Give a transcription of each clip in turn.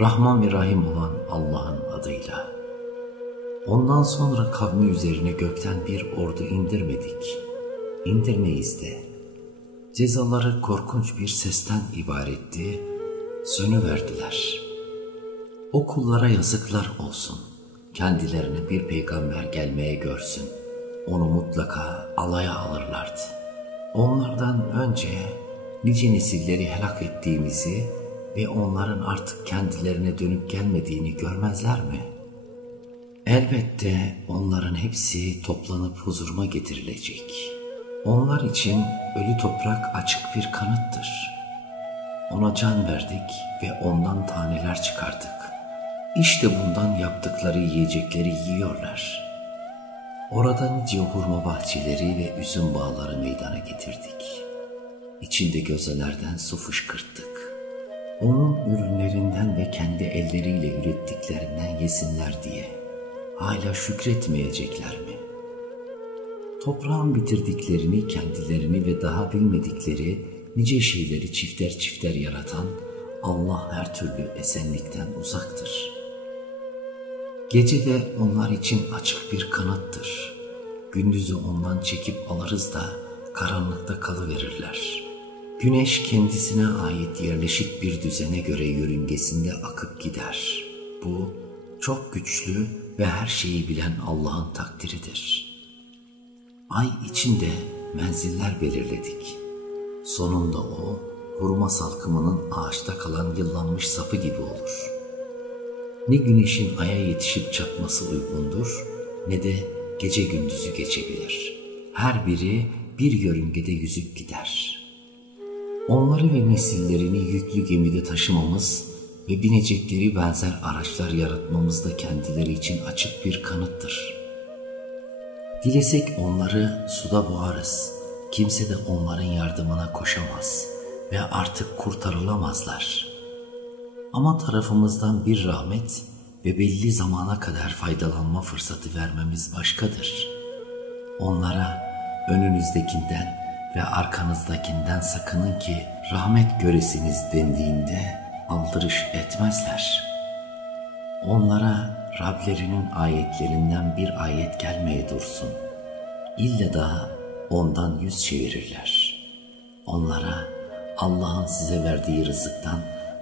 Rahman ve Rahim olan Allah'ın adıyla. Ondan sonra kavmi üzerine gökten bir ordu indirmedik. İndirmeyiz de. Cezaları korkunç bir sesten ibaretti, sönüverdiler. O kullara yazıklar olsun. Kendilerine bir peygamber gelmeye görsün. Onu mutlaka alaya alırlardı. Onlardan önce nice nesilleri helak ettiğimizi ve onların artık kendilerine dönüp gelmediğini görmezler mi? Elbette onların hepsi toplanıp huzuruma getirilecek. Onlar için ölü toprak açık bir kanıttır. Ona can verdik ve ondan taneler çıkardık. İşte bundan yaptıkları yiyecekleri yiyorlar. Orada nice hurma bahçeleri ve üzüm bağları meydana getirdik. İçinde gözelerden su fışkırttık. Onun ürünlerinden ve kendi elleriyle ürettiklerinden yesinler diye. Hala şükretmeyecekler mi? Toprağın bitirdiklerini, kendilerini ve daha bilmedikleri nice şeyleri çifter çifter yaratan Allah her türlü esenlikten uzaktır. Gece de onlar için açık bir kanattır. Gündüzü ondan çekip alırız da karanlıkta kalıverirler. Güneş kendisine ait yerleşik bir düzene göre yörüngesinde akıp gider. Bu çok güçlü ve her şeyi bilen Allah'ın takdiridir. Ay içinde menziller belirledik. Sonunda o, hurma salkımının ağaçta kalan yıllanmış sapı gibi olur. Ne güneşin aya yetişip çatması uygundur, ne de gece gündüzü geçebilir. Her biri bir yörüngede yüzüp gider. Onları ve nesillerini yüklü gemide taşımamız ve binecekleri benzer araçlar yaratmamız da kendileri için açık bir kanıttır. Dilesek onları suda boğarız. Kimse de onların yardımına koşamaz ve artık kurtarılamazlar. Ama tarafımızdan bir rahmet ve belli zamana kadar faydalanma fırsatı vermemiz başkadır. Onlara önünüzdekinden ve arkanızdakinden sakının ki rahmet göresiniz dendiğinde aldırış etmezler. Onlara Rablerinin ayetlerinden bir ayet gelmeye dursun. İlla da ondan yüz çevirirler. Onlara Allah'ın size verdiği rızıktan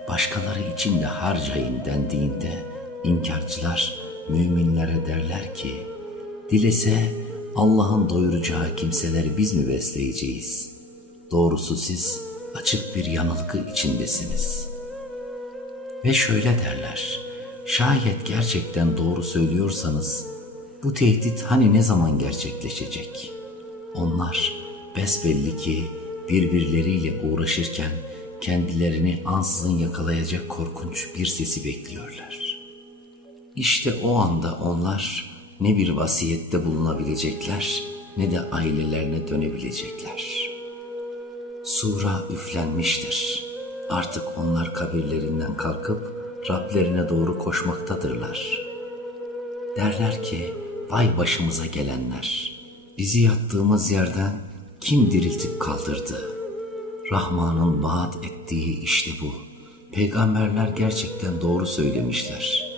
başkaları için de harcayın dendiğinde inkarcılar müminlere derler ki, dilese Allah'ın doyuracağı kimseleri biz mi besleyeceğiz? Doğrusu siz açık bir yanılgı içindesiniz. Ve şöyle derler, şayet gerçekten doğru söylüyorsanız bu tehdit hani ne zaman gerçekleşecek? Onlar besbelli ki birbirleriyle uğraşırken kendilerini ansızın yakalayacak korkunç bir sesi bekliyorlar. İşte o anda onlar ne bir vasiyette bulunabilecekler ne de ailelerine dönebilecekler. Sura üflenmiştir. Artık onlar kabirlerinden kalkıp Rablerine doğru koşmaktadırlar. Derler ki, vay başımıza gelenler! Bizi yattığımız yerden kim diriltip kaldırdı? Rahman'ın vaat ettiği işte bu. Peygamberler gerçekten doğru söylemişler.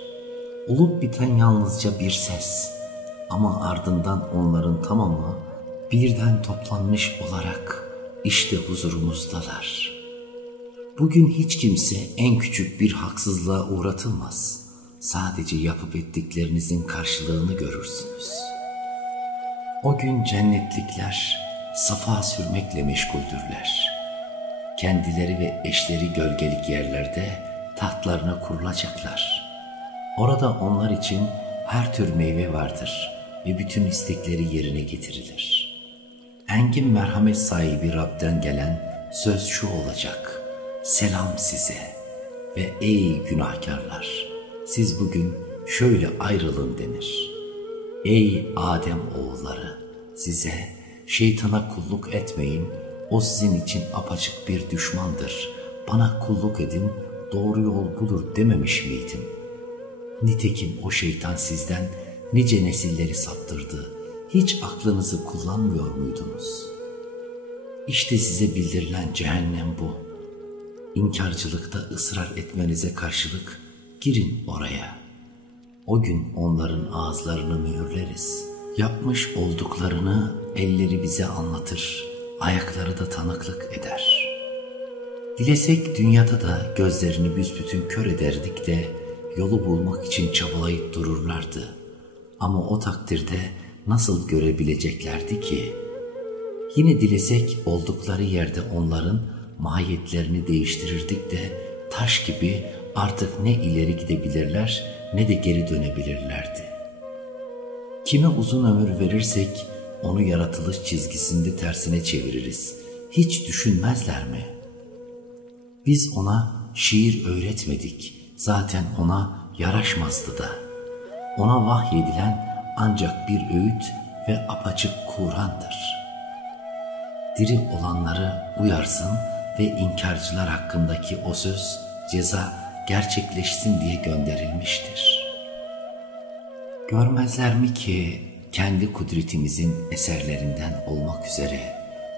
Olup biten yalnızca bir ses ama ardından onların tamamı birden toplanmış olarak işte huzurumuzdalar. Bugün hiç kimse en küçük bir haksızlığa uğratılmaz. Sadece yapıp ettiklerinizin karşılığını görürsünüz. O gün cennetlikler safa sürmekle meşguldürler. Kendileri ve eşleri gölgelik yerlerde tahtlarına kurulacaklar. Orada onlar için her tür meyve vardır ve bütün istekleri yerine getirilir. Engin merhamet sahibi Rab'den gelen söz şu olacak: selam size ve ey günahkarlar, siz bugün şöyle ayrılın denir. Ey Adem oğulları, size şeytana kulluk etmeyin, o sizin için apaçık bir düşmandır. Bana kulluk edin, doğru yol budur dememiş miydim? Nitekim o şeytan sizden nice nesilleri saptırdı. Hiç aklınızı kullanmıyor muydunuz? İşte size bildirilen cehennem bu. İnkarcılıkta ısrar etmenize karşılık Girin oraya. O gün onların ağızlarını mühürleriz. Yapmış olduklarını elleri bize anlatır, ayakları da tanıklık eder. Dilesek dünyada da gözlerini büsbütün kör ederdik de yolu bulmak için çabalayıp dururlardı. Ama o takdirde nasıl görebileceklerdi ki? Yine dilesek oldukları yerde onların mahiyetlerini değiştirirdik de taş gibi artık ne ileri gidebilirler ne de geri dönebilirlerdi. Kime uzun ömür verirsek onu yaratılış çizgisinde tersine çeviririz. Hiç düşünmezler mi? Biz ona şiir öğretmedik. Zaten ona yaraşmazdı da. Ona vahyedilen ancak bir öğüt ve apaçık Kur'an'dır. Diri olanları uyarsın ve inkarcılar hakkındaki o söz ceza gerçekleşsin diye gönderilmiştir. Görmezler mi ki kendi kudretimizin eserlerinden olmak üzere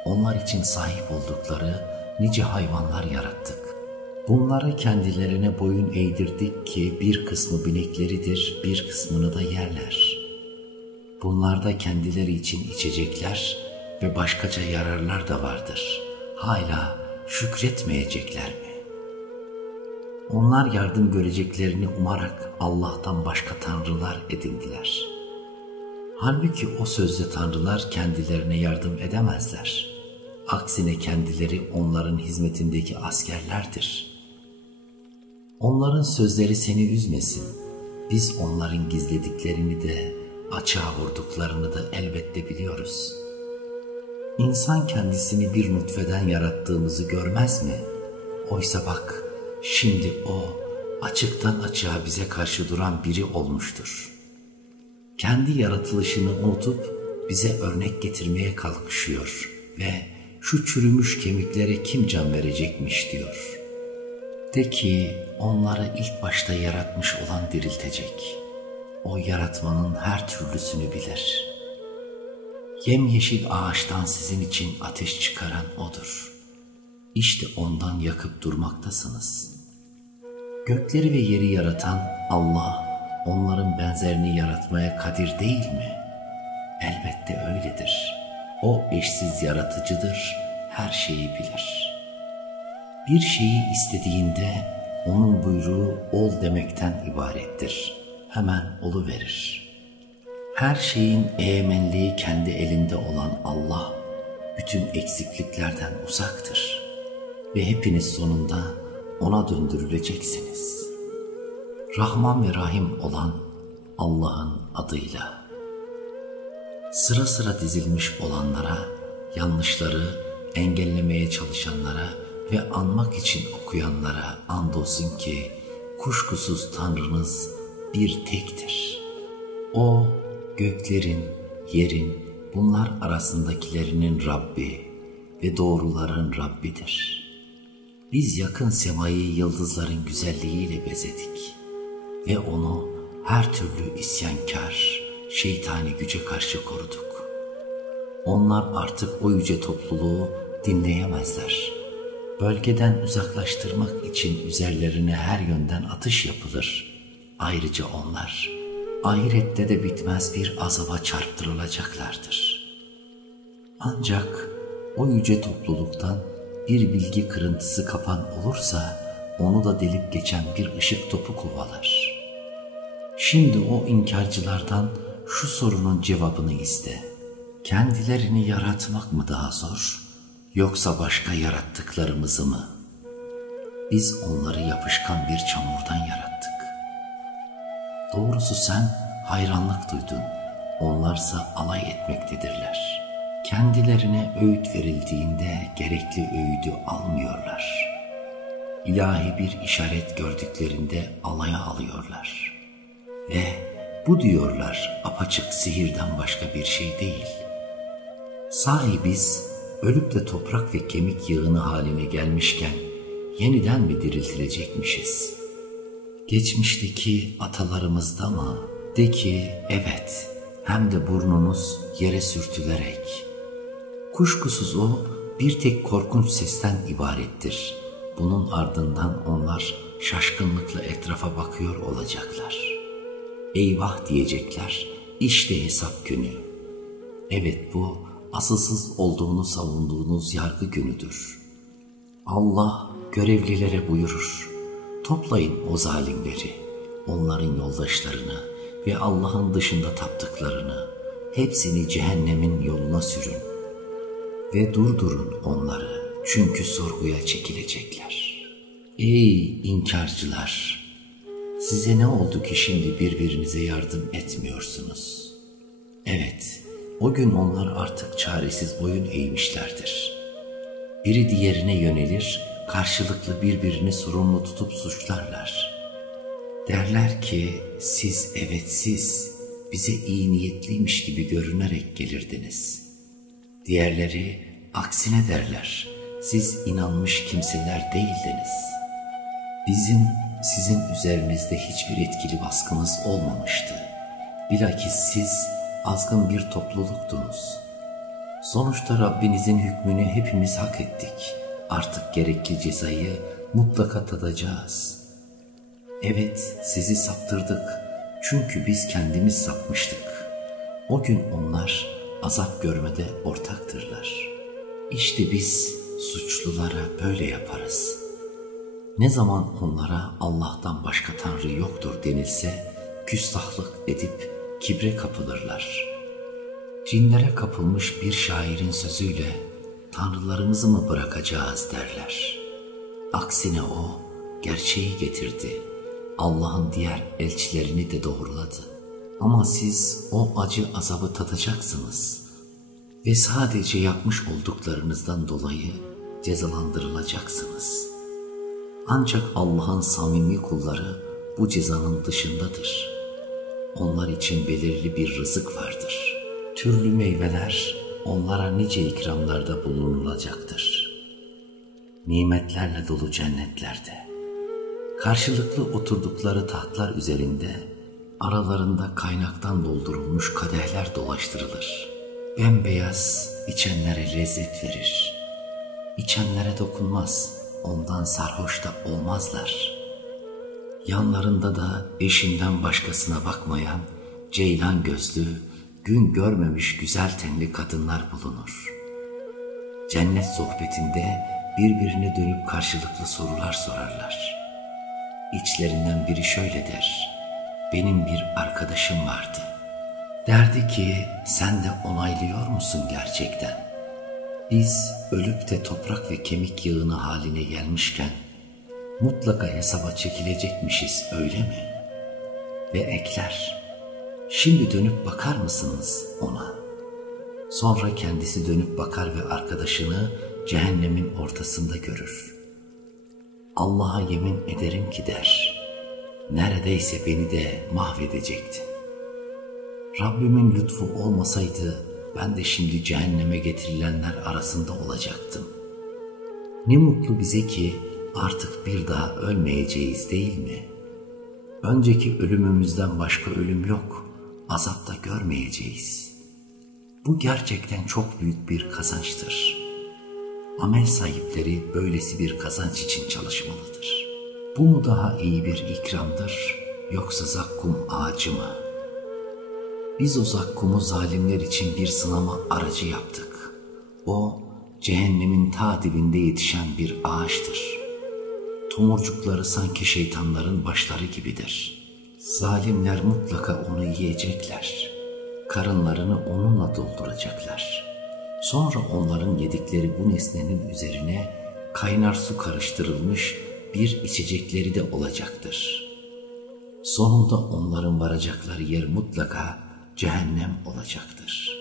onlar için sahip oldukları nice hayvanlar yarattık. Bunları kendilerine boyun eğdirdik ki bir kısmı binekleridir, bir kısmını da yerler. Bunlarda kendileri için içecekler ve başkaca yararlar da vardır. Hala şükretmeyecekler mi? Onlar yardım göreceklerini umarak Allah'tan başka tanrılar edindiler. Halbuki o sözde tanrılar kendilerine yardım edemezler. Aksine kendileri onların hizmetindeki askerlerdir. Onların sözleri seni üzmesin. Biz onların gizlediklerini de açığa vurduklarını da elbette biliyoruz. İnsan kendisini bir nutfeden yarattığımızı görmez mi? Oysa bak, şimdi o açıktan açığa bize karşı duran biri olmuştur. Kendi yaratılışını unutup bize örnek getirmeye kalkışıyor ve şu çürümüş kemiklere kim can verecekmiş diyor. De ki onları ilk başta yaratmış olan diriltecek. O yaratmanın her türlüsünü bilir. Yemyeşil ağaçtan sizin için ateş çıkaran O'dur. İşte ondan yakıp durmaktasınız. Gökleri ve yeri yaratan Allah, onların benzerini yaratmaya kadir değil mi? Elbette öyledir. O eşsiz yaratıcıdır, her şeyi bilir. Bir şeyi istediğinde onun buyruğu ol demekten ibarettir. Hemen oluverir. Her şeyin egemenliği kendi elinde olan Allah, bütün eksikliklerden uzaktır. Ve hepiniz sonunda ona döndürüleceksiniz. Rahman ve Rahim olan Allah'ın adıyla. Sıra sıra dizilmiş olanlara, yanlışları engellemeye çalışanlara ve anmak için okuyanlara andolsun ki kuşkusuz Tanrınız bir tektir. O göklerin, yerin, bunlar arasındakilerinin Rabbi ve doğruların Rabbidir. Biz yakın semayı yıldızların güzelliğiyle bezedik ve onu her türlü isyankar, şeytani güce karşı koruduk. Onlar artık o yüce topluluğu dinleyemezler. Bölgeden uzaklaştırmak için üzerlerine her yönden atış yapılır. Ayrıca onlar ahirette de bitmez bir azaba çarptırılacaklardır. Ancak o yüce topluluktan bir bilgi kırıntısı kapan olursa onu da delip geçen bir ışık topu kovalar. Şimdi o inkarcılardan şu sorunun cevabını iste. Kendilerini yaratmak mı daha zor, yoksa başka yarattıklarımızı mı? Biz onları yapışkan bir çamurdan yarattık. Doğrusu sen hayranlık duydun, onlarsa alay etmektedirler. Kendilerine öğüt verildiğinde gerekli öğüdü almıyorlar. İlahi bir işaret gördüklerinde alaya alıyorlar. Ve bu diyorlar apaçık sihirden başka bir şey değil. Sahi biz ölüp de toprak ve kemik yığını haline gelmişken yeniden mi diriltilecekmişiz? Geçmişteki atalarımızda mı? De ki evet, hem de burnunuz yere sürtülerek. Kuşkusuz o bir tek korkunç sesten ibarettir. Bunun ardından onlar şaşkınlıkla etrafa bakıyor olacaklar. Eyvah diyecekler, işte hesap günü. Evet, bu asılsız olduğunu savunduğunuz yargı günüdür. Allah görevlilere buyurur, toplayın o zalimleri, onların yoldaşlarını ve Allah'ın dışında taptıklarını, hepsini cehennemin yoluna sürün ve durdurun onları, çünkü sorguya çekilecekler. Ey inkarcılar! Size ne oldu ki şimdi birbirinize yardım etmiyorsunuz? Evet, o gün onlar artık çaresiz boyun eğmişlerdir. Biri diğerine yönelir, karşılıklı birbirini sorumlu tutup suçlarlar. Derler ki, siz, evet siz, bize iyi niyetliymiş gibi görünerek gelirdiniz. Diğerleri, aksine derler, siz inanmış kimseler değildiniz. Bizim sizin üzerinizde hiçbir etkili baskımız olmamıştı. Bilakis siz azgın bir topluluktunuz. Sonuçta Rabbinizin hükmünü hepimiz hak ettik. Artık gerekli cezayı mutlaka tadacağız. Evet, sizi saptırdık. Çünkü biz kendimiz sapmıştık. O gün onlar azap görmede ortaktırlar. İşte biz suçlulara böyle yaparız. Ne zaman onlara Allah'tan başka Tanrı yoktur denilse, küstahlık edip kibre kapılırlar. Cinlere kapılmış bir şairin sözüyle, tanrılarımızı mı bırakacağız derler. Aksine o, gerçeği getirdi. Allah'ın diğer elçilerini de doğruladı. Ama siz o acı azabı tadacaksınız ve sadece yapmış olduklarınızdan dolayı cezalandırılacaksınız. Ancak Allah'ın samimi kulları bu cezanın dışındadır. Onlar için belirli bir rızık vardır. Türlü meyveler onlara nice ikramlarda bulunulacaktır. Nimetlerle dolu cennetlerde, karşılıklı oturdukları tahtlar üzerinde, aralarında kaynaktan doldurulmuş kadehler dolaştırılır. Bembeyaz, içenlere lezzet verir. İçenlere dokunmaz, ondan sarhoş da olmazlar. Yanlarında da eşinden başkasına bakmayan, ceylan gözlü, gün görmemiş güzel tenli kadınlar bulunur. Cennet sohbetinde birbirine dönüp karşılıklı sorular sorarlar. İçlerinden biri şöyle der, benim bir arkadaşım vardı. Derdi ki, sen de onaylıyor musun gerçekten? Biz ölüp de toprak ve kemik yığını haline gelmişken, mutlaka hesaba çekilecekmişiz, öyle mi? Ve ekler, şimdi dönüp bakar mısınız ona? Sonra kendisi dönüp bakar ve arkadaşını cehennemin ortasında görür. Allah'a yemin ederim ki der, neredeyse beni de mahvedecekti. Rabbimin lütfu olmasaydı ben de şimdi cehenneme getirilenler arasında olacaktım. Ne mutlu bize ki artık bir daha ölmeyeceğiz, değil mi? Önceki ölümümüzden başka ölüm yok, azap da görmeyeceğiz. Bu gerçekten çok büyük bir kazançtır. Amel sahipleri böylesi bir kazanç için çalışmalıdır. Bu mu daha iyi bir ikramdır, yoksa zakkum ağacı mı? Biz o zakkumu zalimler için bir sınama aracı yaptık. O, cehennemin ta dibinde yetişen bir ağaçtır. Tomurcukları sanki şeytanların başları gibidir. Zalimler mutlaka onu yiyecekler. Karınlarını onunla dolduracaklar. Sonra onların yedikleri bu nesnenin üzerine kaynar su karıştırılmış bir içecekleri de olacaktır. Sonunda onların varacakları yer mutlaka cehennem olacaktır.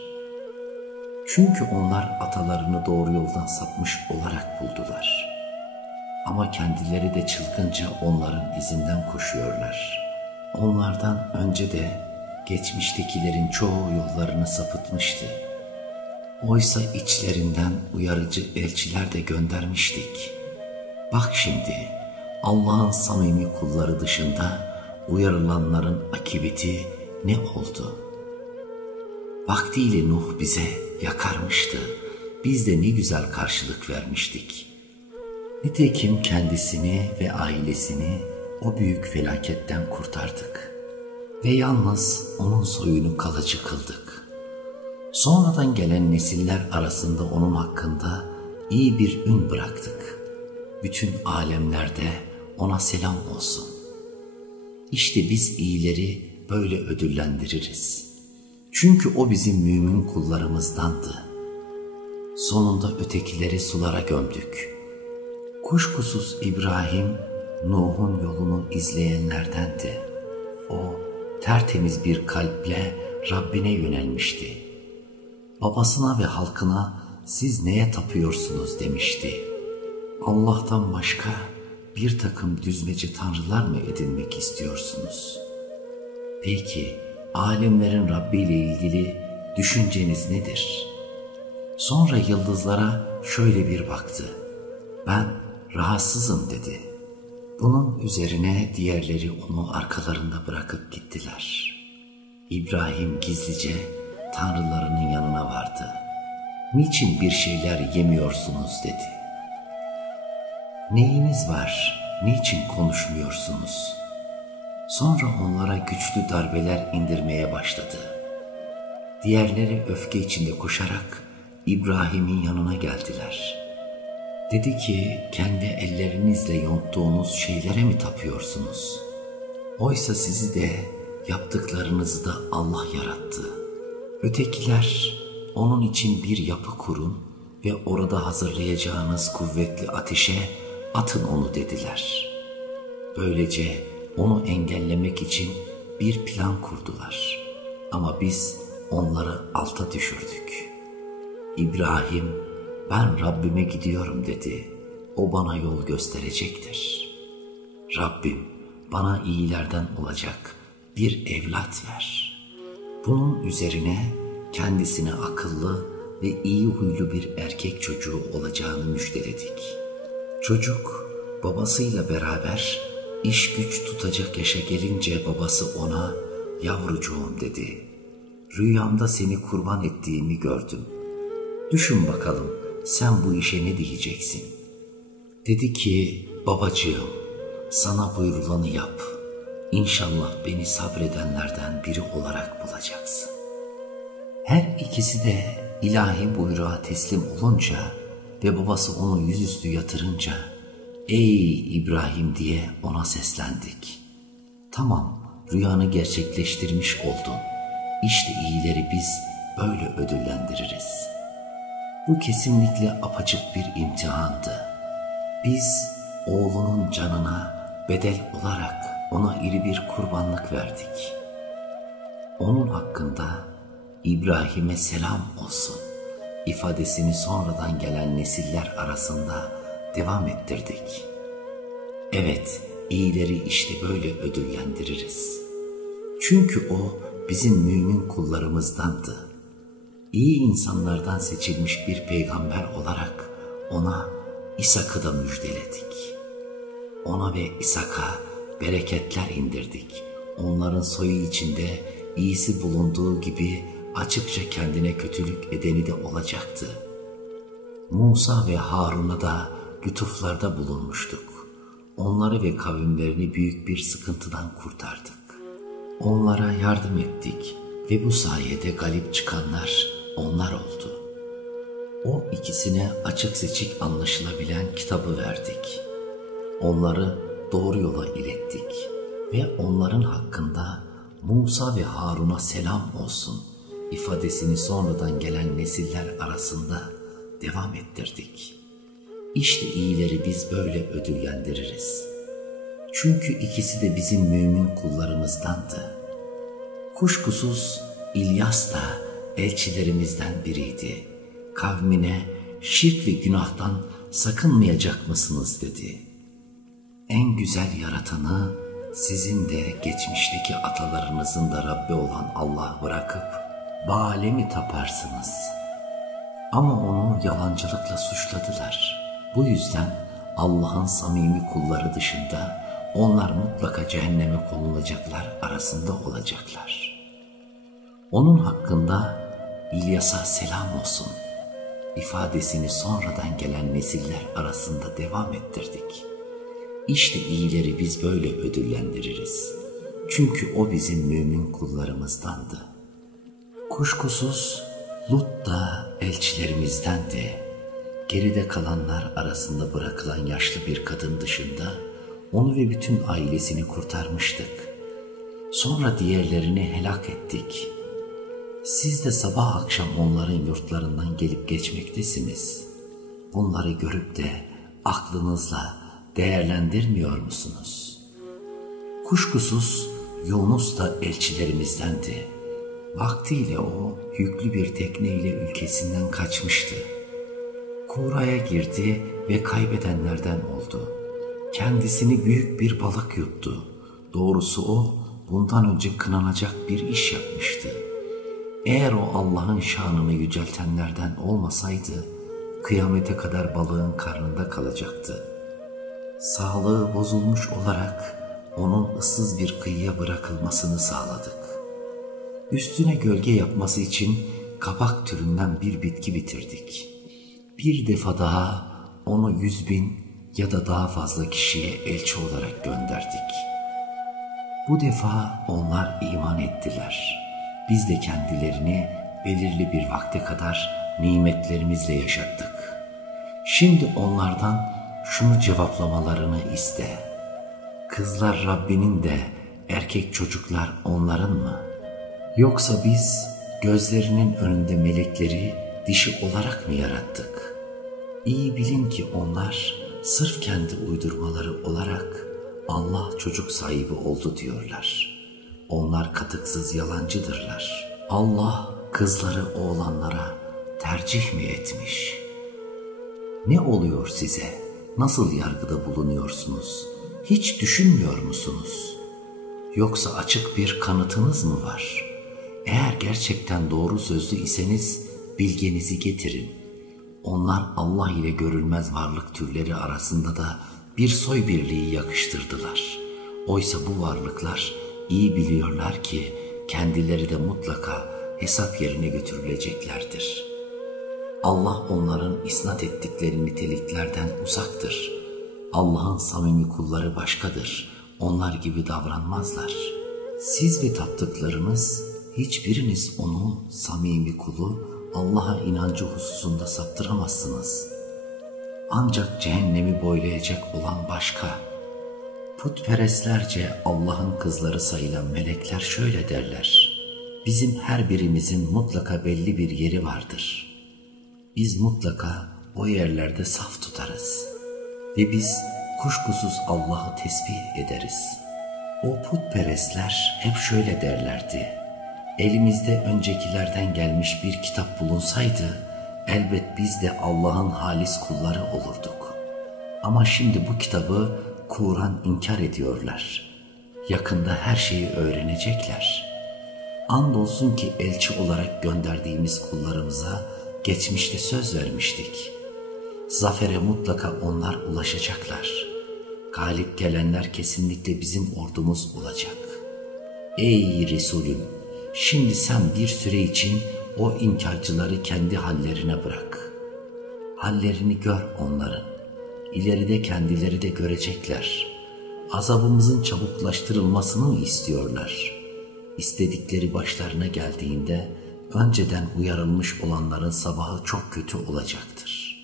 Çünkü onlar atalarını doğru yoldan sapmış olarak buldular. Ama kendileri de çılgınca onların izinden koşuyorlar. Onlardan önce de geçmiştekilerin çoğu yollarını sapıtmıştı. Oysa içlerinden uyarıcı elçiler de göndermiştik. Bak şimdi Allah'ın samimi kulları dışında uyarılanların akıbeti ne oldu? Vaktiyle Nuh bize yakarmıştı. Biz de ne güzel karşılık vermiştik. Nitekim kendisini ve ailesini o büyük felaketten kurtardık ve yalnız onun soyunu kalıcı kıldık. Sonradan gelen nesiller arasında onun hakkında iyi bir ün bıraktık. Bütün alemlerde ona selam olsun. İşte biz iyileri böyle ödüllendiririz. Çünkü o bizim mümin kullarımızdandı. Sonunda ötekileri sulara gömdük. Kuşkusuz İbrahim, Nuh'un yolunu izleyenlerdendi. O, tertemiz bir kalple Rabbine yönelmişti. Babasına ve halkına siz neye tapıyorsunuz demişti. Allah'tan başka bir takım düzmece tanrılar mı edinmek istiyorsunuz? Peki, alemlerin Rabbi ile ilgili düşünceniz nedir? Sonra yıldızlara şöyle bir baktı. Ben rahatsızım dedi. Bunun üzerine diğerleri onu arkalarında bırakıp gittiler. İbrahim gizlice tanrılarının yanına vardı. Niçin bir şeyler yemiyorsunuz dedi. Neyiniz var, niçin konuşmuyorsunuz? Sonra onlara güçlü darbeler indirmeye başladı. Diğerleri öfke içinde koşarak İbrahim'in yanına geldiler. Dedi ki, kendi ellerinizle yonttuğunuz şeylere mi tapıyorsunuz? Oysa sizi de yaptıklarınızı da Allah yarattı. Ötekiler, onun için bir yapı kurun ve orada hazırlayacağınız kuvvetli ateşe atın onu dediler. Böylece onu engellemek için bir plan kurdular. Ama biz onları alta düşürdük. İbrahim, ben Rabbime gidiyorum dedi. O bana yol gösterecektir. Rabbim bana iyilerden olacak bir evlat ver. Bunun üzerine kendisine akıllı ve iyi huylu bir erkek çocuğu olacağını müjdeledik. Çocuk babasıyla beraber iş güç tutacak yaşa gelince babası ona yavrucuğum dedi. Rüyamda seni kurban ettiğimi gördüm. Düşün bakalım sen bu işe ne diyeceksin? Dedi ki babacığım sana buyurulanı yap. İnşallah beni sabredenlerden biri olarak bulacaksın. Her ikisi de ilahi buyruğa teslim olunca ve babası onu yüzüstü yatırınca ey İbrahim diye ona seslendik. Tamam, rüyanı gerçekleştirmiş oldun. İşte iyileri biz böyle ödüllendiririz. Bu kesinlikle apaçık bir imtihandı. Biz oğlunun canına bedel olarak ona iri bir kurbanlık verdik. Onun hakkında İbrahim'e selam olsun ifadesini sonradan gelen nesiller arasında devam ettirdik. Evet, iyileri işte böyle ödüllendiririz. Çünkü o bizim mümin kullarımızdandı. İyi insanlardan seçilmiş bir peygamber olarak ona İshak'ı da müjdeledik. Ona ve İshak'a bereketler indirdik. Onların soyu içinde iyisi bulunduğu gibi açıkça kendine kötülük edeni de olacaktı. Musa ve Harun'a da lütuflarda bulunmuştuk. Onları ve kavimlerini büyük bir sıkıntıdan kurtardık. Onlara yardım ettik ve bu sayede galip çıkanlar onlar oldu. O ikisine açık seçik anlaşılabilen kitabı verdik. Onları doğru yola ilettik ve onların hakkında Musa ve Harun'a selam olsun ifadesini sonradan gelen nesiller arasında devam ettirdik. İşte iyileri biz böyle ödüllendiririz. Çünkü ikisi de bizim mümin kullarımızdandı. Kuşkusuz İlyas da elçilerimizden biriydi. Kavmine şirk ve günahtan sakınmayacak mısınız dedi. En güzel yaratanı sizin de geçmişteki atalarınızın da Rabbi olan Allah'ı bırakıp Baal'e mi taparsınız? Ama onu yalancılıkla suçladılar. Bu yüzden Allah'ın samimi kulları dışında onlar mutlaka cehenneme konulacaklar arasında olacaklar. Onun hakkında İlyas'a selam olsun. ifadesini sonradan gelen nesiller arasında devam ettirdik. İşte iyileri biz böyle ödüllendiririz. Çünkü o bizim mümin kullarımızdandı. Kuşkusuz Lut da elçilerimizdendi. Geride kalanlar arasında bırakılan yaşlı bir kadın dışında onu ve bütün ailesini kurtarmıştık. Sonra diğerlerini helak ettik. Siz de sabah akşam onların yurtlarından gelip geçmektesiniz. Bunları görüp de aklınızla değerlendirmiyor musunuz? Kuşkusuz Yunus da elçilerimizdendi. Vaktiyle o yüklü bir tekneyle ülkesinden kaçmıştı. Kura'ya girdi ve kaybedenlerden oldu. Kendisini büyük bir balık yuttu. Doğrusu o bundan önce kınanacak bir iş yapmıştı. Eğer o Allah'ın şanını yüceltenlerden olmasaydı, kıyamete kadar balığın karnında kalacaktı. Sağlığı bozulmuş olarak onun ıssız bir kıyıya bırakılmasını sağladık. Üstüne gölge yapması için kabak türünden bir bitki bitirdik. Bir defa daha onu 100.000 ya da daha fazla kişiye elçi olarak gönderdik. Bu defa onlar iman ettiler. Biz de kendilerini belirli bir vakte kadar nimetlerimizle yaşattık. Şimdi onlardan şunu cevaplamalarını iste. Kızlar Rabbinin de erkek çocuklar onların mı? Yoksa biz gözlerinin önünde melekleri dişi olarak mı yarattık? İyi bilin ki onlar sırf kendi uydurmaları olarak Allah çocuk sahibi oldu diyorlar. Onlar katıksız yalancıdırlar. Allah kızları oğlanlara tercih mi etmiş? Ne oluyor size? Nasıl yargıda bulunuyorsunuz? Hiç düşünmüyor musunuz? Yoksa açık bir kanıtınız mı var? Eğer gerçekten doğru sözlü iseniz bilgenizi getirin. Onlar Allah ile görülmez varlık türleri arasında da bir soy birliği yakıştırdılar. Oysa bu varlıklar iyi biliyorlar ki kendileri de mutlaka hesap yerine götürüleceklerdir. Allah onların isnat ettikleri niteliklerden uzaktır. Allah'ın samimi kulları başkadır. Onlar gibi davranmazlar. Siz ve taptıklarınız hiçbiriniz onu samimi kulu Allah'a inancı hususunda saptıramazsınız. Ancak cehennemi boylayacak olan başka. Putperestlerce Allah'ın kızları sayılan melekler şöyle derler: bizim her birimizin mutlaka belli bir yeri vardır. Biz mutlaka o yerlerde saf tutarız ve biz kuşkusuz Allah'ı tesbih ederiz. O putperestler hep şöyle derlerdi: elimizde öncekilerden gelmiş bir kitap bulunsaydı elbet biz de Allah'ın halis kulları olurduk. Ama şimdi bu kitabı Kur'an inkar ediyorlar. Yakında her şeyi öğrenecekler. Andolsun ki elçi olarak gönderdiğimiz kullarımıza geçmişte söz vermiştik. Zafere mutlaka onlar ulaşacaklar. Galip gelenler kesinlikle bizim ordumuz olacak. Ey Resulüm! Şimdi sen bir süre için o inkarcıları kendi hallerine bırak. Hallerini gör onların. İleride kendileri de görecekler. Azabımızın çabuklaştırılmasını mı istiyorlar? İstedikleri başlarına geldiğinde önceden uyarılmış olanların sabahı çok kötü olacaktır.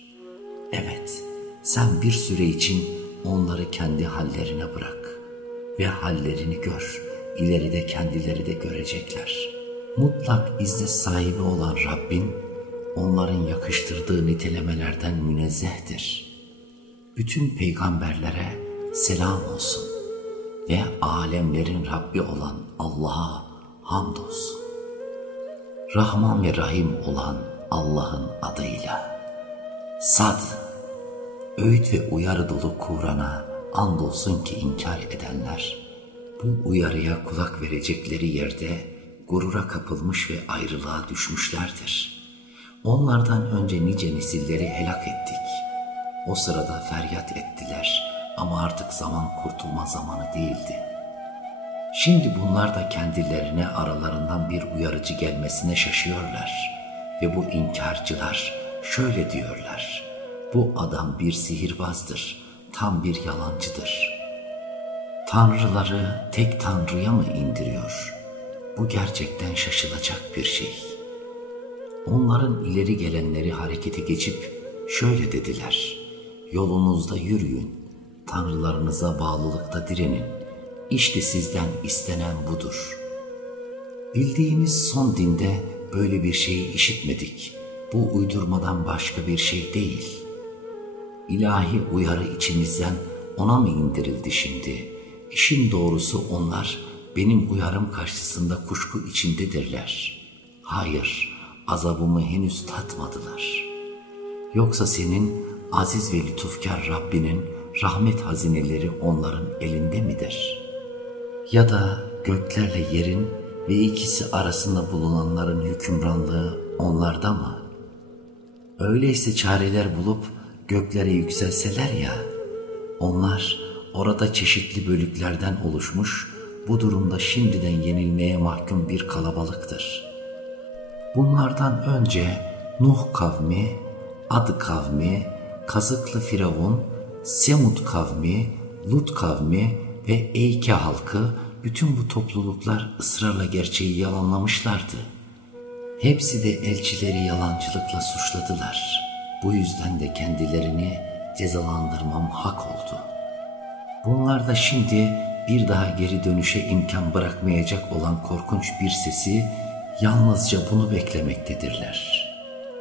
Evet, sen bir süre için onları kendi hallerine bırak ve hallerini gör. İleride kendileri de görecekler. Mutlak izzet sahibi olan Rabbin onların yakıştırdığı nitelemelerden münezzehtir. Bütün peygamberlere selam olsun ve alemlerin Rabbi olan Allah'a hamdolsun. Rahman ve Rahim olan Allah'ın adıyla. Sad, öğüt ve uyarı dolu Kur'an'a andolsun ki inkar edenler, bu uyarıya kulak verecekleri yerde gurura kapılmış ve ayrılığa düşmüşlerdir. Onlardan önce nice nesilleri helak ettik. O sırada feryat ettiler ama artık zaman kurtulma zamanı değildi. Şimdi bunlar da kendilerine aralarından bir uyarıcı gelmesine şaşıyorlar ve bu inkarcılar şöyle diyorlar: bu adam bir sihirbazdır, tam bir yalancıdır. Tanrıları tek Tanrı'ya mı indiriyor? Bu gerçekten şaşılacak bir şey. Onların ileri gelenleri harekete geçip şöyle dediler: yolunuzda yürüyün, tanrılarınıza bağlılıkta direnin. İşte sizden istenen budur. Bildiğimiz son dinde böyle bir şeyi işitmedik. Bu uydurmadan başka bir şey değil. İlahi uyarı içimizden ona mı indirildi şimdi? İşin doğrusu onlar benim uyarım karşısında kuşku içindedirler. Hayır, azabımı henüz tatmadılar. Yoksa senin aziz ve lütufkar Rabbinin rahmet hazineleri onların elinde midir? Ya da göklerle yerin ve ikisi arasında bulunanların hükümranlığı onlarda mı? Öyleyse çareler bulup göklere yükselseler ya, onlar orada çeşitli bölüklerden oluşmuş, bu durumda şimdiden yenilmeye mahkum bir kalabalıktır. Bunlardan önce Nuh kavmi, Ad kavmi, Kazıklı Firavun, Semud kavmi, Lut kavmi ve Eyke halkı, bütün bu topluluklar ısrarla gerçeği yalanlamışlardı. Hepsi de elçileri yalancılıkla suçladılar. Bu yüzden de kendilerini cezalandırmam hak oldu. Bunlar da şimdi bir daha geri dönüşe imkan bırakmayacak olan korkunç bir sesi yalnızca bunu beklemektedirler.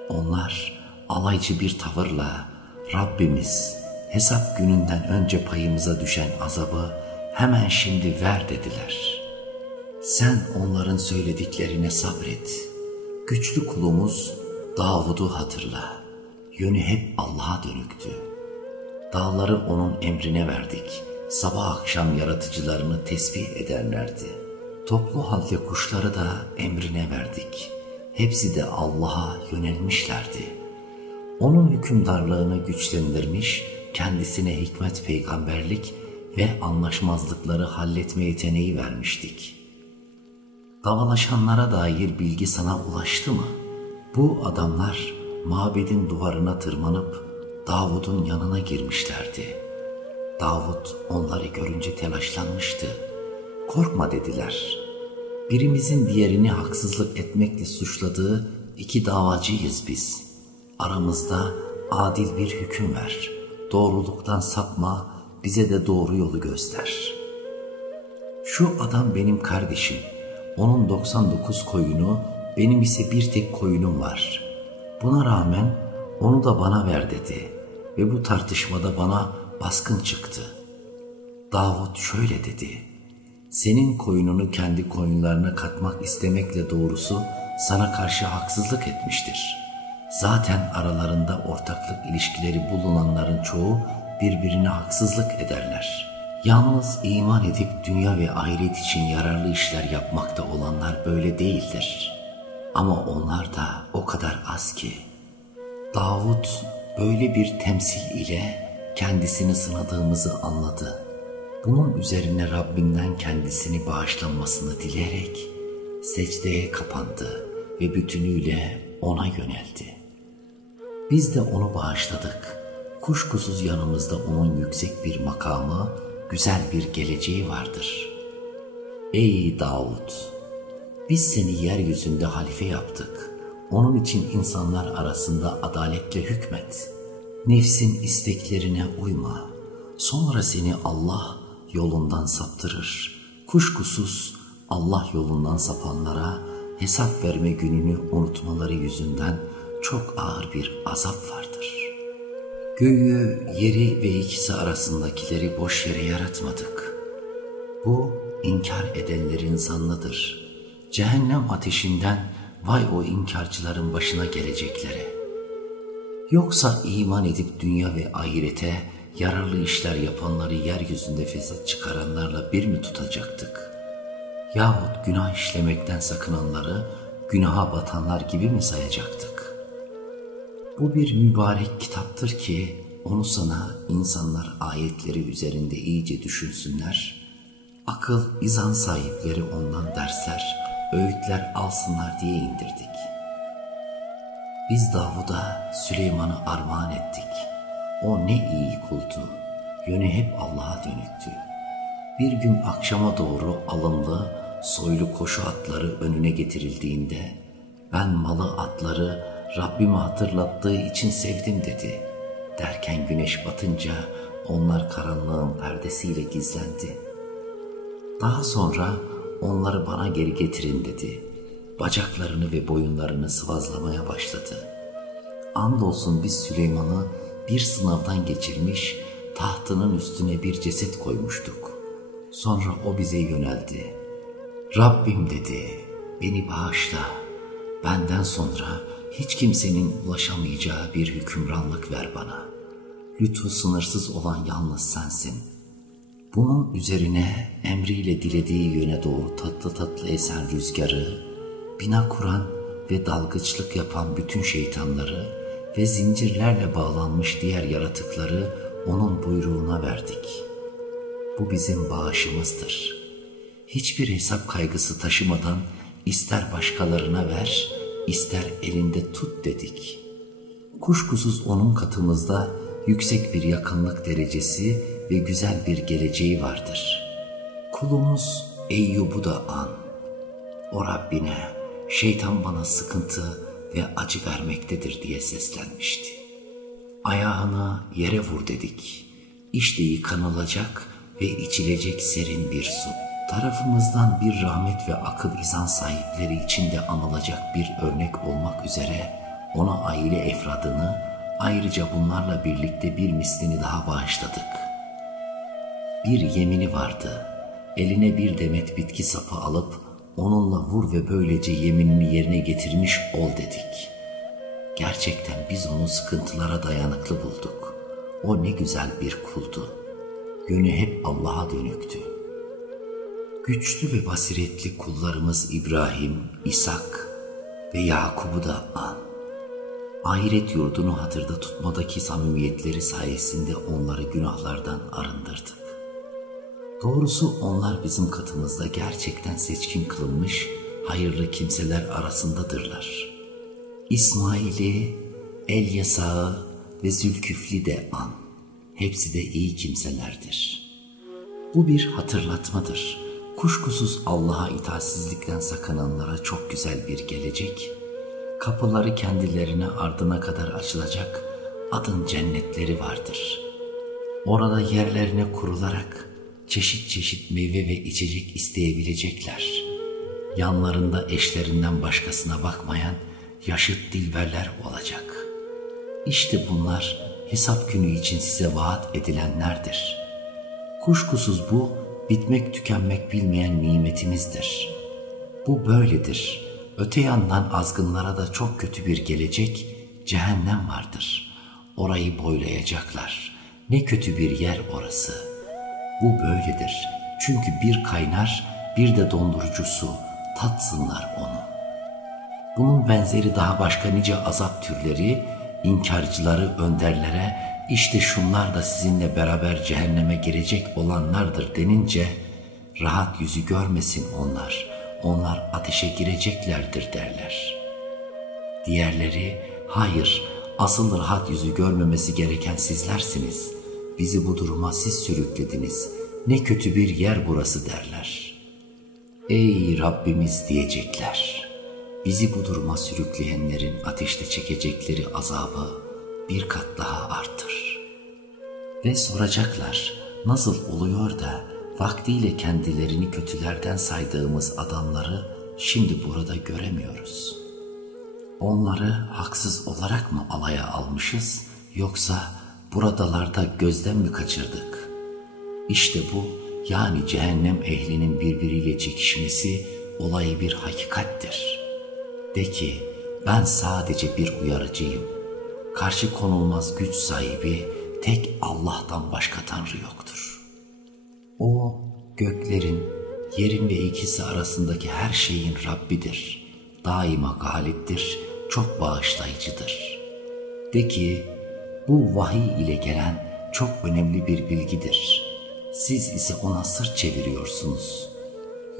Onlar alaycı bir tavırla Rabbimiz hesap gününden önce payımıza düşen azabı hemen şimdi ver dediler. Sen onların söylediklerine sabret. Güçlü kulumuz Davud'u hatırla. Yönü hep Allah'a dönüktü. Dağları onun emrine verdik. Sabah akşam yaratıcılarını tesbih ederlerdi. Toplu halde kuşları da emrine verdik. Hepsi de Allah'a yönelmişlerdi. Onun hükümdarlığını güçlendirmiş, kendisine hikmet, peygamberlik ve anlaşmazlıkları halletme yeteneği vermiştik. Davalaşanlara dair bilgi sana ulaştı mı? Bu adamlar mabedin duvarına tırmanıp Davud'un yanına girmişlerdi. Davud onları görünce telaşlanmıştı. Korkma dediler. Birimizin diğerini haksızlık etmekle suçladığı iki davacıyız biz. Aramızda adil bir hüküm ver. Doğruluktan sapma, bize de doğru yolu göster. Şu adam benim kardeşim. Onun 99 koyunu, benim ise bir tek koyunum var. Buna rağmen onu da bana ver dedi ve bu tartışmada bana baskın çıktı. Davud şöyle dedi: senin koyununu kendi koyunlarına katmak istemekle doğrusu sana karşı haksızlık etmiştir. Zaten aralarında ortaklık ilişkileri bulunanların çoğu birbirine haksızlık ederler. Yalnız iman edip dünya ve ahiret için yararlı işler yapmakta olanlar böyle değildir. Ama onlar da o kadar az ki. Davud böyle bir temsil ile kendisini sınadığımızı anladı. Bunun üzerine Rabbinden kendisini bağışlanmasını dileyerek secdeye kapandı ve bütünüyle ona yöneldi. Biz de onu bağışladık. Kuşkusuz yanımızda onun yüksek bir makamı, güzel bir geleceği vardır. Ey Davud! Biz seni yeryüzünde halife yaptık. Onun için insanlar arasında adaletle hükmet. Nefsin isteklerine uyma. Sonra seni Allah yolundan saptırır. Kuşkusuz Allah yolundan sapanlara hesap verme gününü unutmaları yüzünden çok ağır bir azap vardır. Göğü, yeri ve ikisi arasındakileri boş yere yaratmadık. Bu inkar edenlerin zannıdır. Cehennem ateşinden vay o inkarcıların başına geleceklere. Yoksa iman edip dünya ve ahirete yararlı işler yapanları yeryüzünde fesat çıkaranlarla bir mi tutacaktık? Yahut günah işlemekten sakınanları günaha batanlar gibi mi sayacaktık? Bu bir mübarek kitaptır ki onu sana insanlar ayetleri üzerinde iyice düşünsünler, akıl, izan sahipleri ondan dersler, öğütler alsınlar diye indirdik. Biz Davud'a Süleyman'ı armağan ettik. O ne iyi kuldu, yönü hep Allah'a dönüktü. Bir gün akşama doğru alımlı, soylu koşu atları önüne getirildiğinde, ben malı atları Rabbimi hatırlattığı için sevdim dedi. Derken güneş batınca onlar karanlığın perdesiyle gizlendi. Daha sonra onları bana geri getirin dedi. Bacaklarını ve boyunlarını sıvazlamaya başladı. Andolsun biz Süleyman'ı bir sınavdan geçirmiş, tahtının üstüne bir ceset koymuştuk. Sonra o bize yöneldi. Rabbim dedi, beni bağışla. Benden sonra hiç kimsenin ulaşamayacağı bir hükümranlık ver bana. Lütfu sınırsız olan yalnız sensin. Bunun üzerine emriyle dilediği yöne doğru tatlı tatlı esen rüzgarı, bina kuran ve dalgıçlık yapan bütün şeytanları ve zincirlerle bağlanmış diğer yaratıkları onun buyruğuna verdik. Bu bizim bağışımızdır. Hiçbir hesap kaygısı taşımadan ister başkalarına ver, ister elinde tut dedik. Kuşkusuz onun katımızda yüksek bir yakınlık derecesi ve güzel bir geleceği vardır. Kulumuz Eyyub'u da an. O Rabbine, şeytan bana sıkıntı ve acı vermektedir diye seslenmişti. Ayağını yere vur dedik. İşte yıkanılacak ve içilecek serin bir su. Tarafımızdan bir rahmet ve akıl izan sahipleri için de anılacak bir örnek olmak üzere ona aile efradını, ayrıca bunlarla birlikte bir mislini daha bağışladık. Bir yemini vardı. Eline bir demet bitki sapı alıp onunla vur ve böylece yeminini yerine getirmiş ol dedik. Gerçekten biz onu sıkıntılara dayanıklı bulduk. O ne güzel bir kuldu. Yönü hep Allah'a dönüktü. Güçlü ve basiretli kullarımız İbrahim, İshak ve Yakub'u da an. Ahiret yurdunu hatırda tutmadaki samimiyetleri sayesinde onları günahlardan arındırdık. Doğrusu onlar bizim katımızda gerçekten seçkin kılınmış hayırlı kimseler arasındadırlar. İsmail'i, Elyasa'ı ve Zülküfl'i de an. Hepsi de iyi kimselerdir. Bu bir hatırlatmadır. Kuşkusuz Allah'a itaatsizlikten sakınanlara çok güzel bir gelecek, kapıları kendilerine ardına kadar açılacak adın cennetleri vardır. Orada yerlerine kurularak çeşit çeşit meyve ve içecek isteyebilecekler. Yanlarında eşlerinden başkasına bakmayan yaşıt dilberler olacak. İşte bunlar hesap günü için size vaat edilenlerdir. Kuşkusuz bu bitmek tükenmek bilmeyen nimetimizdir. Bu böyledir. Öte yandan azgınlara da çok kötü bir gelecek, cehennem vardır. Orayı boylayacaklar. Ne kötü bir yer orası. Bu böyledir. Çünkü bir kaynar, bir de dondurucu su, tatsınlar onu. Bunun benzeri daha başka nice azap türleri, inkarcıları önderlere, işte şunlar da sizinle beraber cehenneme girecek olanlardır denince, rahat yüzü görmesin onlar ateşe gireceklerdir derler. Diğerleri, hayır, asıl rahat yüzü görmemesi gereken sizlersiniz. Bizi bu duruma siz sürüklediniz. Ne kötü bir yer burası derler. Ey Rabbimiz diyecekler. Bizi bu duruma sürükleyenlerin ateşte çekecekleri azabı bir kat daha artır. Ve soracaklar, nasıl oluyor da vaktiyle kendilerini kötülerden saydığımız adamları şimdi burada göremiyoruz? Onları haksız olarak mı alaya almışız, yoksa buradalarda gözden mi kaçırdık? İşte bu, yani cehennem ehlinin birbiriyle çekişmesi olayı bir hakikattir. De ki, ben sadece bir uyarıcıyım. Karşı konulmaz güç sahibi tek Allah'tan başka Tanrı yoktur. O, göklerin, yerin ve ikisi arasındaki her şeyin Rabbidir. Daima galiptir, çok bağışlayıcıdır. De ki, bu vahiy ile gelen çok önemli bir bilgidir. Siz ise ona sırt çeviriyorsunuz.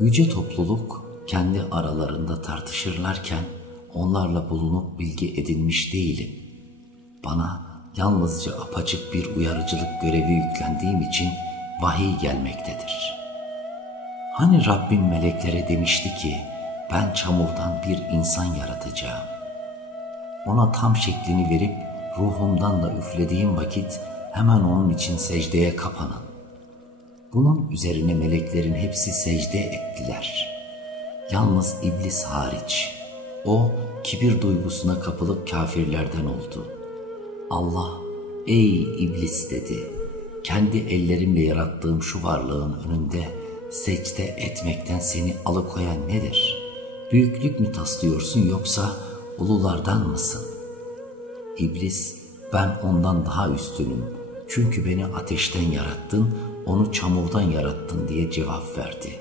Yüce topluluk kendi aralarında tartışırlarken onlarla bulunup bilgi edinmiş değilim. Bana yalnızca apaçık bir uyarıcılık görevi yüklendiğim için vahiy gelmektedir. Hani Rabbim meleklere demişti ki, ben çamurdan bir insan yaratacağım. Ona tam şeklini verip ruhumdan da üflediğim vakit hemen onun için secdeye kapanın. Bunun üzerine meleklerin hepsi secde ettiler. Yalnız iblis hariç. O kibir duygusuna kapılıp kafirlerden oldu. Allah, ey iblis dedi, kendi ellerimle yarattığım şu varlığın önünde secde etmekten seni alıkoyan nedir? Büyüklük mü taslıyorsun yoksa ululardan mısın? İblis, ben ondan daha üstünüm. Çünkü beni ateşten yarattın, onu çamurdan yarattın diye cevap verdi.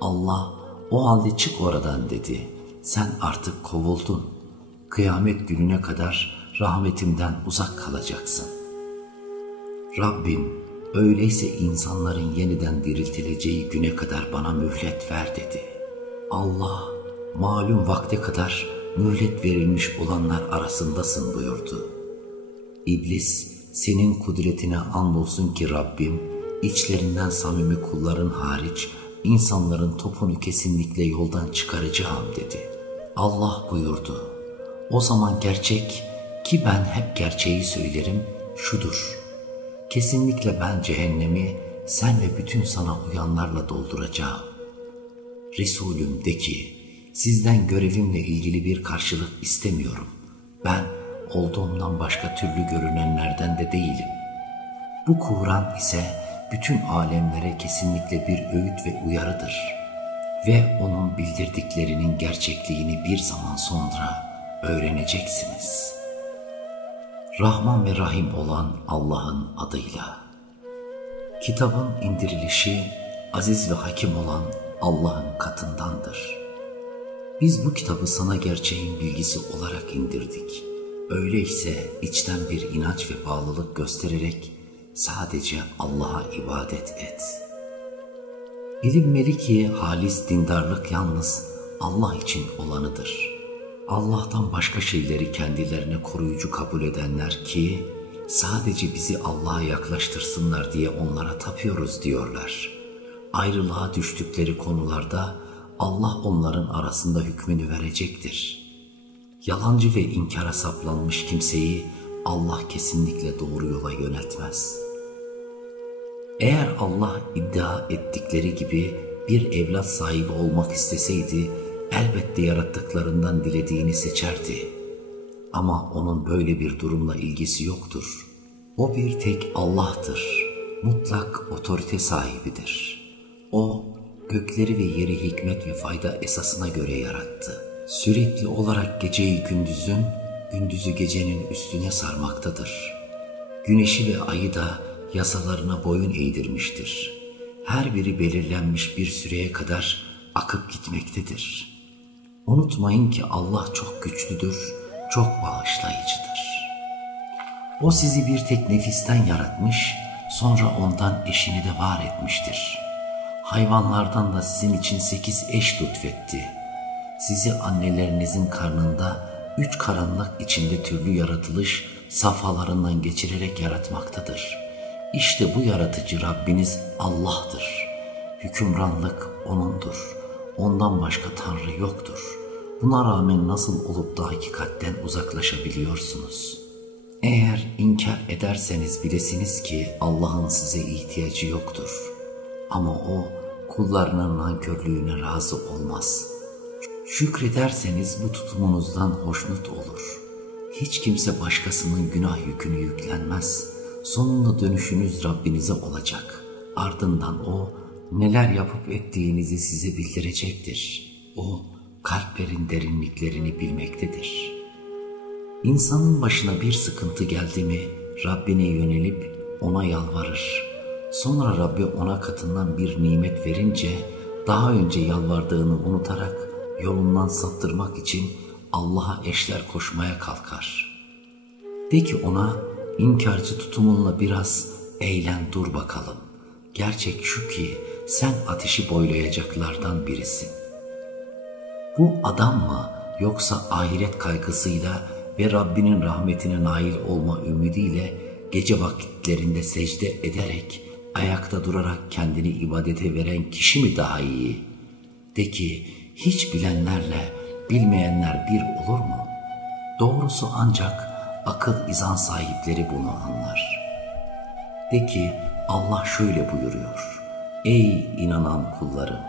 Allah, o halde çık oradan dedi. Sen artık kovuldun. Kıyamet gününe kadar rahmetimden uzak kalacaksın. Rabbim, öyleyse insanların yeniden diriltileceği güne kadar bana mühlet ver dedi. Allah, malum vakte kadar mühlet verilmiş olanlar arasındasın buyurdu. İblis, senin kudretine andolsun ki Rabbim, içlerinden samimi kulların hariç insanların topunu kesinlikle yoldan çıkaracağım dedi. Allah buyurdu. O zaman gerçek, ki ben hep gerçeği söylerim, şudur. Kesinlikle ben cehennemi sen ve bütün sana uyanlarla dolduracağım. Resulüm de ki, sizden görevimle ilgili bir karşılık istemiyorum. Ben olduğumdan başka türlü görünenlerden de değilim. Bu Kur'an ise bütün alemlere kesinlikle bir öğüt ve uyarıdır. Ve onun bildirdiklerinin gerçekliğini bir zaman sonra öğreneceksiniz. Rahman ve Rahim olan Allah'ın adıyla. Kitabın indirilişi aziz ve hakim olan Allah'ın katındandır. Biz bu kitabı sana gerçeğin bilgisi olarak indirdik. Öyleyse içten bir inanç ve bağlılık göstererek sadece Allah'a ibadet et. Bilinmeli ki halis dindarlık yalnız Allah için olanıdır. Allah'tan başka şeyleri kendilerine koruyucu kabul edenler ki sadece bizi Allah'a yaklaştırsınlar diye onlara tapıyoruz diyorlar. Ayrılığa düştükleri konularda Allah onların arasında hükmünü verecektir. Yalancı ve inkara saplanmış kimseyi Allah kesinlikle doğru yola yöneltmez. Eğer Allah iddia ettikleri gibi bir evlat sahibi olmak isteseydi, elbette yarattıklarından dilediğini seçerdi. Ama onun böyle bir durumla ilgisi yoktur. O bir tek Allah'tır. Mutlak otorite sahibidir. O, gökleri ve yeri hikmet ve fayda esasına göre yarattı. Sürekli olarak geceyi gündüzün, gündüzü gecenin üstüne sarmaktadır. Güneşi ve ayı da yasalarına boyun eğdirmiştir. Her biri belirlenmiş bir süreye kadar akıp gitmektedir. Unutmayın ki Allah çok güçlüdür, çok bağışlayıcıdır. O sizi bir tek nefisten yaratmış, sonra ondan eşini de var etmiştir. Hayvanlardan da sizin için 8 eş lütfetti. Sizi annelerinizin karnında 3 karanlık içinde türlü yaratılış safhalarından geçirerek yaratmaktadır. İşte bu yaratıcı Rabbiniz Allah'tır. Hükümranlık O'nundur. Ondan başka Tanrı yoktur. Buna rağmen nasıl olup da hakikatten uzaklaşabiliyorsunuz? Eğer inkar ederseniz bilesiniz ki Allah'ın size ihtiyacı yoktur. Ama O kullarının nankörlüğüne razı olmaz. Şükrederseniz bu tutumunuzdan hoşnut olur. Hiç kimse başkasının günah yükünü yüklenmez. Sonunda dönüşünüz Rabbinize olacak. Ardından O neler yapıp ettiğinizi size bildirecektir. O kalplerin derinliklerini bilmektedir. İnsanın başına bir sıkıntı geldi mi Rabbine yönelip ona yalvarır. Sonra Rabbi ona katından bir nimet verince daha önce yalvardığını unutarak yolundan saptırmak için Allah'a eşler koşmaya kalkar. De ki ona, inkarcı tutumunla biraz eğlen dur bakalım. Gerçek şu ki sen ateşi boylayacaklardan birisin. Bu adam mı yoksa ahiret kaygısıyla ve Rabbinin rahmetine nail olma ümidiyle gece vakitlerinde secde ederek, ayakta durarak kendini ibadete veren kişi mi daha iyi? De ki, hiç bilenlerle bilmeyenler bir olur mu? Doğrusu ancak akıl izan sahipleri bunu anlar. De ki, Allah şöyle buyuruyor: Ey inanan kullarım!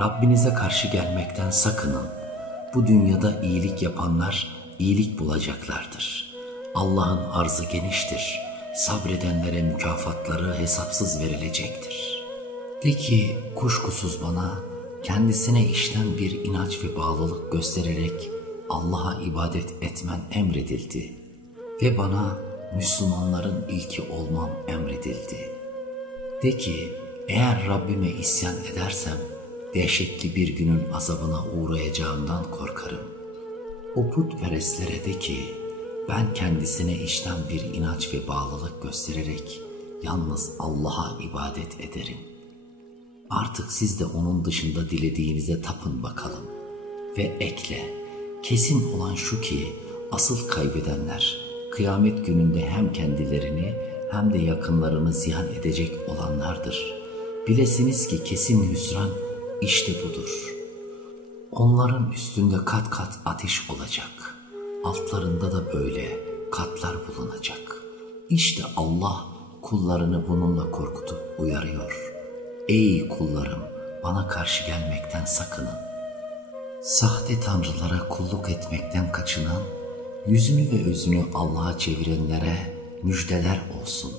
Rabbinize karşı gelmekten sakının. Bu dünyada iyilik yapanlar iyilik bulacaklardır. Allah'ın arzı geniştir. Sabredenlere mükafatları hesapsız verilecektir. De ki, kuşkusuz bana kendisine içten bir inanç ve bağlılık göstererek Allah'a ibadet etmen emredildi ve bana Müslümanların ilki olmam emredildi. De ki, eğer Rabbime isyan edersem dehşetli bir günün azabına uğrayacağımdan korkarım. O putperestlere de ki, ben kendisine içten bir inanç ve bağlılık göstererek yalnız Allah'a ibadet ederim. Artık siz de onun dışında dilediğinize tapın bakalım. Ve ekle, kesin olan şu ki asıl kaybedenler kıyamet gününde hem kendilerini hem de yakınlarını ziyan edecek olanlardır. Bilesiniz ki kesin hüsran işte budur. Onların üstünde kat kat ateş olacak. Altlarında da böyle katlar bulunacak. İşte Allah kullarını bununla korkutup uyarıyor. Ey kullarım, bana karşı gelmekten sakının. Sahte tanrılara kulluk etmekten kaçınan, yüzünü ve özünü Allah'a çevirenlere müjdeler olsun.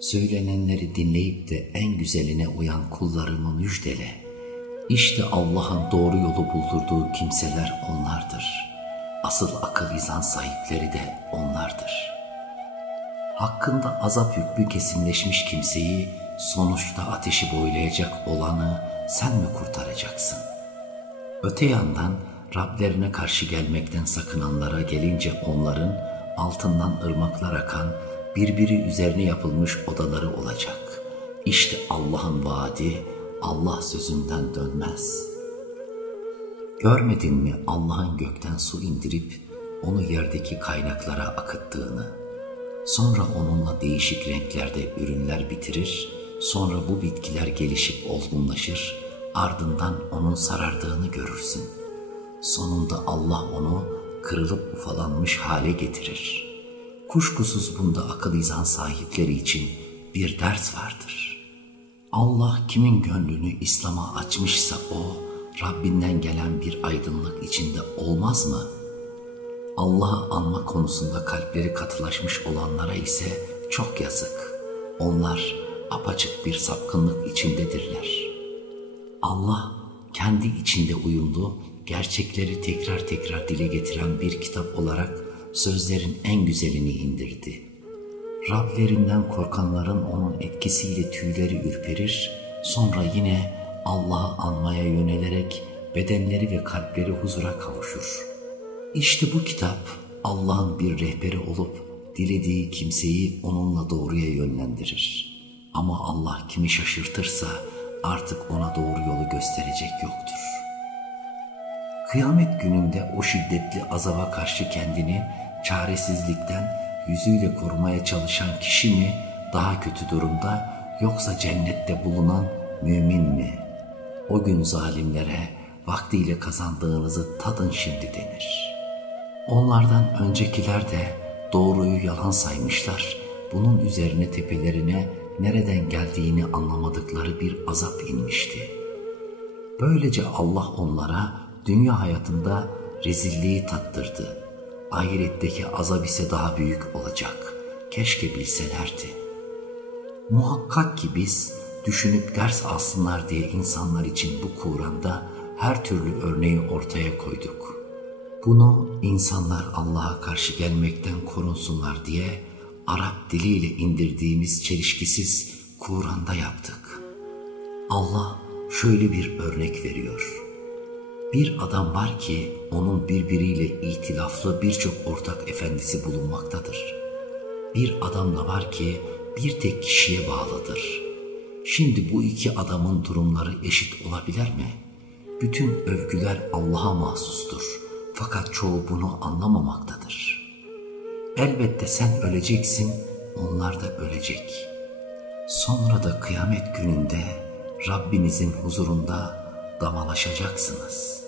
Söylenenleri dinleyip de en güzeline uyan kullarımı müjdele. İşte Allah'ın doğru yolu buldurduğu kimseler onlardır. Asıl akıl izan sahipleri de onlardır. Hakkında azap hükmü kesinleşmiş kimseyi, sonuçta ateşi boylayacak olanı sen mi kurtaracaksın? Öte yandan Rablerine karşı gelmekten sakınanlara gelince onların altından ırmaklar akan, birbiri üzerine yapılmış odaları olacak. İşte Allah'ın vaadi, Allah sözünden dönmez. Görmedin mi Allah'ın gökten su indirip onu yerdeki kaynaklara akıttığını? Sonra onunla değişik renklerde ürünler bitirir, sonra bu bitkiler gelişip olgunlaşır, ardından onun sarardığını görürsün. Sonunda Allah onu kırılıp ufalanmış hale getirir. Kuşkusuz bunda akıl izan sahipleri için bir ders vardır. Allah kimin gönlünü İslam'a açmışsa o, Rabbinden gelen bir aydınlık içinde olmaz mı? Allah'ı anma konusunda kalpleri katılaşmış olanlara ise çok yazık. Onlar apaçık bir sapkınlık içindedirler. Allah kendi içinde uyumlu, gerçekleri tekrar tekrar dile getiren bir kitap olarak sözlerin en güzelini indirdi. Rablerinden korkanların onun etkisiyle tüyleri ürperir, sonra yine Allah'ı anmaya yönelerek bedenleri ve kalpleri huzura kavuşur. İşte bu kitap Allah'ın bir rehberi olup dilediği kimseyi onunla doğruya yönlendirir. Ama Allah kimi şaşırtırsa artık ona doğru yolu gösterecek yoktur. Kıyamet gününde o şiddetli azaba karşı kendini çaresizlikten yüzüyle korumaya çalışan kişi mi daha kötü durumda, yoksa cennette bulunan mümin mi? O gün zalimlere vaktiyle kazandığınızı tadın şimdi denir. Onlardan öncekiler de doğruyu yalan saymışlar. Bunun üzerine tepelerine nereden geldiğini anlamadıkları bir azap inmişti. Böylece Allah onlara dünya hayatında rezilliği tattırdı. Ahiretteki azap ise daha büyük olacak. Keşke bilselerdi. Muhakkak ki biz düşünüp ders alsınlar diye insanlar için bu Kur'an'da her türlü örneği ortaya koyduk. Bunu insanlar Allah'a karşı gelmekten korunsunlar diye Arap diliyle indirdiğimiz çelişkisiz Kur'an'da yaptık. Allah şöyle bir örnek veriyor. Bir adam var ki onun birbiriyle ihtilaflı birçok ortak efendisi bulunmaktadır. Bir adam da var ki bir tek kişiye bağlıdır. Şimdi bu iki adamın durumları eşit olabilir mi? Bütün övgüler Allah'a mahsustur. Fakat çoğu bunu anlamamaktadır. Elbette sen öleceksin, onlar da ölecek. Sonra da kıyamet gününde Rabbinizin huzurunda damalaşacaksınız.